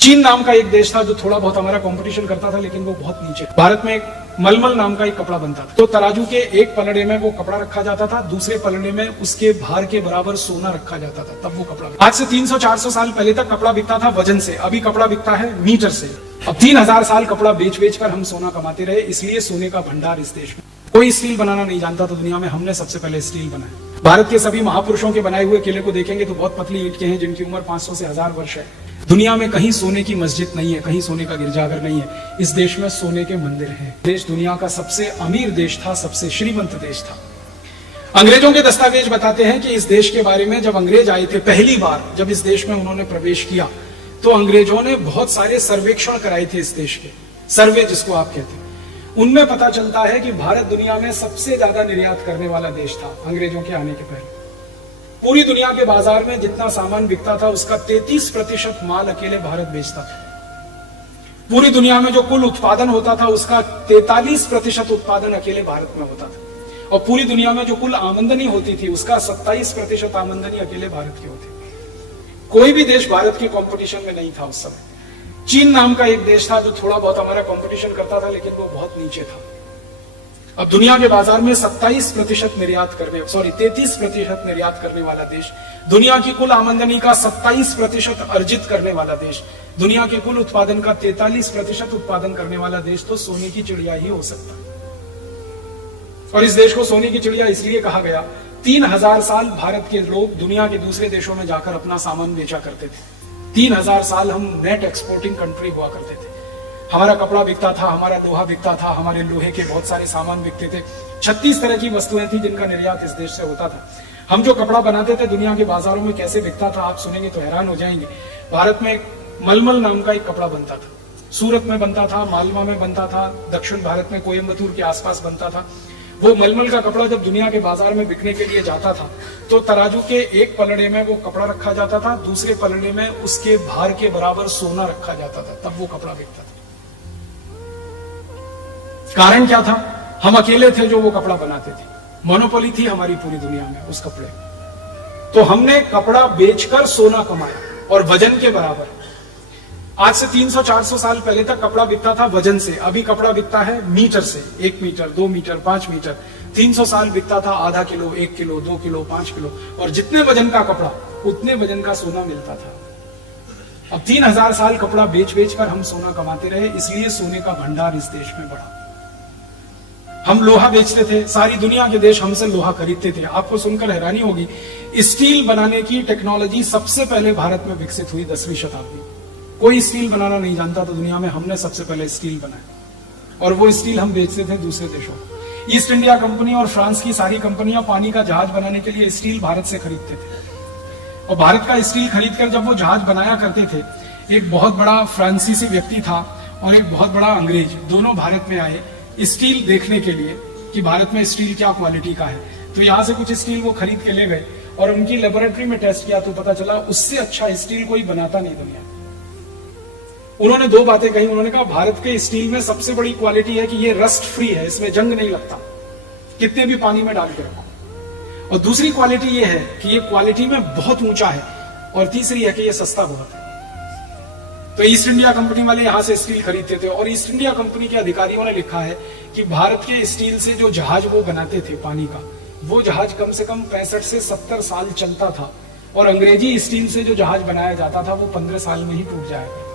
चीन नाम का एक देश था जो थोड़ा बहुत हमारा कंपटीशन करता था, लेकिन वो बहुत नीचे। भारत में एक मलमल नाम का एक कपड़ा बनता था, तो तराजू के एक पलड़े में वो कपड़ा रखा जाता था, दूसरे पलड़े में उसके भार के बराबर सोना रखा जाता था, तब वो कपड़ा। आज से 300-400 साल पहले तक कपड़ा बिकता था वजन से, अभी कपड़ा बिकता है मीटर से। अब 3000 साल कपड़ा बेच बेच कर हम सोना कमाते रहे, इसलिए सोने का भंडार इस देश में। कोई स्टील बनाना नहीं जानता था दुनिया में, हमने सबसे पहले स्टील बनाया। भारत के सभी महापुरुषों के बनाए हुए किले को देखेंगे तो बहुत पतली ईंट के हैं, जिनकी उम्र 500 से 1000 वर्ष है। दुनिया में कहीं सोने की मस्जिद नहीं है, कहीं सोने का गिरजाघर नहीं है, इस देश में सोने के मंदिर हैं। देश दुनिया का सबसे अमीर देश था, सबसे श्रीमंत देश था। अंग्रेजों के दस्तावेज बताते हैं कि इस देश के बारे में जब अंग्रेज आए थे पहली बार, जब इस देश में उन्होंने प्रवेश किया, तो अंग्रेजों ने बहुत सारे सर्वेक्षण कराए थे इस देश के, सर्वे जिसको आप कहते हैं। उनमें पता चलता है कि भारत दुनिया में सबसे ज्यादा निर्यात करने वाला देश था अंग्रेजों के आने के पहले। पूरी दुनिया के बाजार में जितना सामान बिकता था उसका 33% माल अकेले भारत बेचता था। पूरी दुनिया में जो कुल उत्पादन होता था उसका 43% उत्पादन अकेले भारत में होता था, और पूरी दुनिया में जो कुल आमदनी होती थी उसका 27% आमदनी अकेले भारत की होती। कोई भी देश भारत के कंपटीशन में नहीं था उस समय। चीन नाम का एक देश था जो थोड़ा बहुत हमारा कंपटीशन करता था, लेकिन वो बहुत नीचे था। अब दुनिया के बाजार में 33% निर्यात करने वाला देश, दुनिया की कुल आमदनी का 27% अर्जित करने वाला देश, दुनिया के कुल उत्पादन का 43% उत्पादन करने वाला देश, तो सोने की चिड़िया ही हो सकता है। और इस देश को सोने की चिड़िया इसलिए कहा गया, 3000 साल भारत के लोग दुनिया के दूसरे देशों में जाकर अपना सामान बेचा करते थे। 3000 साल हम नेट एक्सपोर्टिंग कंट्री हुआ करते थे। हमारा कपड़ा बिकता था, हमारा लोहा बिकता था, हमारे लोहे के बहुत सारे सामान बिकते थे। 36 तरह की वस्तुएं थी जिनका निर्यात इस देश से होता था। हम जो कपड़ा बनाते थे दुनिया के बाजारों में कैसे बिकता था आप सुनेंगे तो हैरान हो जाएंगे। भारत में एक मलमल नाम का एक कपड़ा बनता था, सूरत में बनता था, मालवा में बनता था, दक्षिण भारत में कोयम्बतूर के आसपास बनता था। वो मलमल का कपड़ा जब दुनिया के बाजार में बिकने के लिए जाता था तो तराजू के एक पलड़े में वो कपड़ा रखा जाता था, दूसरे पलड़े में उसके भार के बराबर सोना रखा जाता था, तब वो कपड़ा बिकता था। कारण क्या था? हम अकेले थे जो वो कपड़ा बनाते थे, मोनोपोली थी हमारी पूरी दुनिया में उस कपड़े। तो हमने कपड़ा बेचकर सोना कमाया और वजन के बराबर। आज से 300-400 साल पहले तक कपड़ा बिकता था वजन से, अभी कपड़ा बिकता है मीटर से। 1 मीटर, 2 मीटर, 5 मीटर। 300 साल बिकता था आधा किलो, 1 किलो, 2 किलो, 5 किलो, और जितने वजन का कपड़ा उतने वजन का सोना मिलता था। अब 3000 साल कपड़ा बेच बेच कर हम सोना कमाते रहे, इसलिए सोने का भंडार इस देश में बढ़ा। हम लोहा बेचते थे, सारी दुनिया के देश हमसे लोहा खरीदते थे। आपको सुनकर हैरानी होगी, स्टील बनाने की टेक्नोलॉजी सबसे पहले भारत में विकसित हुई 10वीं शताब्दी। कोई स्टील बनाना नहीं जानता तो दुनिया में हमने सबसे पहले स्टील बनाया, और वो स्टील हम बेचते थे दूसरे देशों को। ईस्ट इंडिया कंपनी और फ्रांस की सारी कंपनियां पानी का जहाज बनाने के लिए स्टील भारत से खरीदते थे, और भारत का स्टील खरीदकर जब वो जहाज बनाया करते थे, एक बहुत बड़ा फ्रांसीसी व्यक्ति था और एक बहुत बड़ा अंग्रेज, दोनों भारत में आए स्टील देखने के लिए कि भारत में स्टील क्या क्वालिटी का है। तो यहां से कुछ स्टील वो खरीद के ले गए और उनकी लेबोरेटरी में टेस्ट किया तो पता चला उससे अच्छा स्टील कोई बनाता नहीं दुनिया में। उन्होंने 2 बातें कही। उन्होंने कहा भारत के स्टील में सबसे बड़ी क्वालिटी है कि ये रस्ट फ्री है, इसमें जंग नहीं लगता, कितने भी पानी में डाल के रखो। और दूसरी क्वालिटी ये है कि ये क्वालिटी में बहुत ऊंचा है, और तीसरी है कि ये सस्ता बहुत है। तो ईस्ट इंडिया कंपनी वाले यहां से स्टील खरीदते थे, और ईस्ट इंडिया कंपनी के अधिकारियों ने लिखा है कि भारत के स्टील से जो जहाज वो बनाते थे पानी का, वो जहाज कम से कम 65 से 70 साल चलता था, और अंग्रेजी स्टील से जो जहाज बनाया जाता था वो 15 साल में ही टूट जाएगा।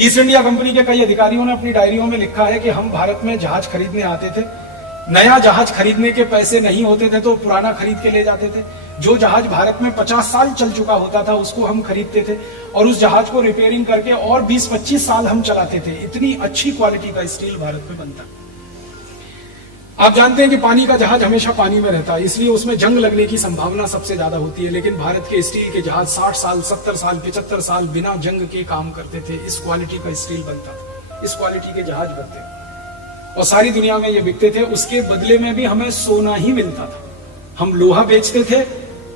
ईस्ट इंडिया कंपनी के कई अधिकारियों ने अपनी डायरियों में लिखा है कि हम भारत में जहाज खरीदने आते थे, नया जहाज खरीदने के पैसे नहीं होते थे तो पुराना खरीद के ले जाते थे। जो जहाज भारत में 50 साल चल चुका होता था उसको हम खरीदते थे, और उस जहाज को रिपेयरिंग करके और 20-25 साल हम चलाते थे। इतनी अच्छी क्वालिटी का स्टील भारत में बनता। आप जानते हैं कि पानी का जहाज हमेशा पानी में रहता है, इसलिए उसमें जंग लगने की संभावना सबसे ज्यादा होती है, लेकिन भारत के स्टील के जहाज 60 साल, 70 साल, 75 साल बिना जंग के काम करते थे। इस क्वालिटी का स्टील बनता था, इस क्वालिटी के जहाज बनते थे, और सारी दुनिया में ये बिकते थे। उसके बदले में भी हमें सोना ही मिलता था। हम लोहा बेचते थे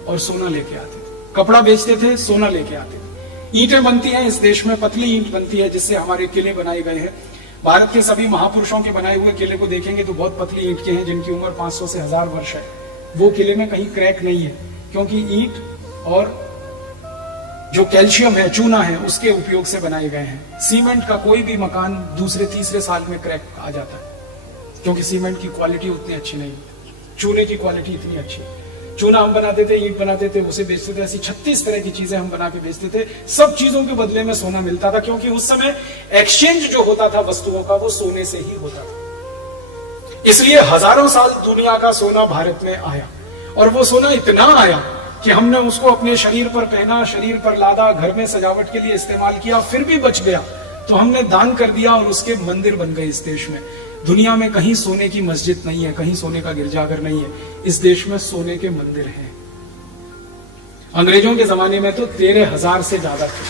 और सोना लेके आते थे, कपड़ा बेचते थे, सोना लेके आते थे। ईंटें बनती हैं इस देश में, पतली ईंट बनती है जिससे हमारे किले बनाए गए हैं। भारत के सभी महापुरुषों के बनाए हुए किले को देखेंगे तो बहुत पतली ईंट के हैं, जिनकी उम्र 500 से 1000 वर्ष है। वो किले में कहीं क्रैक नहीं है, क्योंकि ईंट और जो कैल्शियम है, चूना है, उसके उपयोग से बनाए गए हैं। सीमेंट का कोई भी मकान दूसरे तीसरे साल में क्रैक आ जाता है, क्योंकि सीमेंट की क्वालिटी उतनी अच्छी नहीं, चूने की क्वालिटी इतनी अच्छी। चूना हम बनाते थे, ईंट बनाते थे, उसे बेचते थे, ऐसी 36 तरह की चीजें हम बना के बेचते थे। सब चीजों के बदले में सोना मिलता था, क्योंकि उस समय एक्सचेंज जो होता था वस्तुओं का, वो सोने से ही होता था। इसलिए हजारों साल दुनिया का सोना भारत में आया, और वो सोना इतना आया कि हमने उसको अपने शरीर पर पहना, शरीर पर लादा, घर में सजावट के लिए इस्तेमाल किया, फिर भी बच गया तो हमने दान कर दिया, और उसके मंदिर बन गए इस देश में। दुनिया में कहीं सोने की मस्जिद नहीं है, कहीं सोने का गिरजाघर नहीं है, इस देश में सोने के मंदिर हैं। अंग्रेजों के जमाने में तो 13,000 से ज्यादा थे।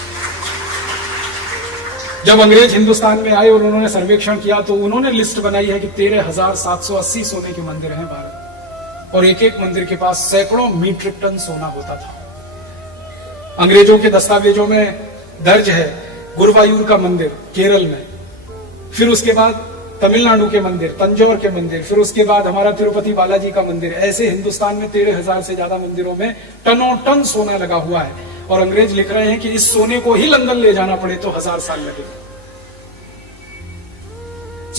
जब अंग्रेज हिंदुस्तान में आए और उन्होंने सर्वेक्षण किया तो उन्होंने लिस्ट बनाई है कि 13,780 सोने के मंदिर हैं भारत, और एक एक मंदिर के पास सैकड़ों मीट्रिक टन सोना होता था। अंग्रेजों के दस्तावेजों में दर्ज है गुरुवायूर का मंदिर केरल में, फिर उसके बाद तमिलनाडु के मंदिर, तंजौर के मंदिर, फिर उसके बाद हमारा तिरुपति बालाजी का मंदिर। ऐसे हिंदुस्तान में 13,000 से ज्यादा मंदिरों में टनों टन सोना लगा हुआ है, और अंग्रेज लिख रहे हैं कि इस सोने को ही लंदन ले जाना पड़े तो 1000 साल लगेगा।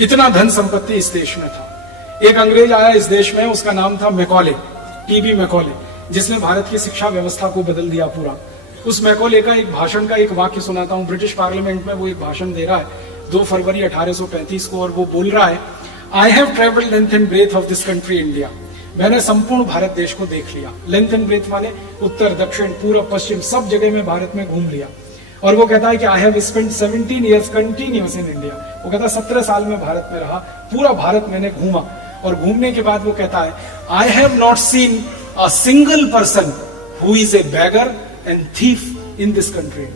इतना धन संपत्ति इस देश में था। एक अंग्रेज आया इस देश में, उसका नाम था मैकॉले, टीबी मैकॉले, जिसने भारत की शिक्षा व्यवस्था को बदल दिया पूरा। उस मैकॉले का एक भाषण का एक वाक्य सुनाता हूं। ब्रिटिश पार्लियामेंट में वो एक भाषण दे रहा है 2 फरवरी 1835 को, और वो बोल रहा है, I have travelled length and breadth of this country India. मैंने संपूर्ण भारत देश को देख लिया। लेंथ एंड ब्रेथ माने उत्तर, दक्षिण, पूर्व, पश्चिम, सब जगह में भारत में घूम लिया। और वो कहता है कि I have spent 17 years continuous in India. वो कहता है 17 साल में भारत में रहा, पूरा भारत मैंने घूमा। और घूमने के बाद वो कहता है, I have not seen a single person who is a bagger and thief in this country.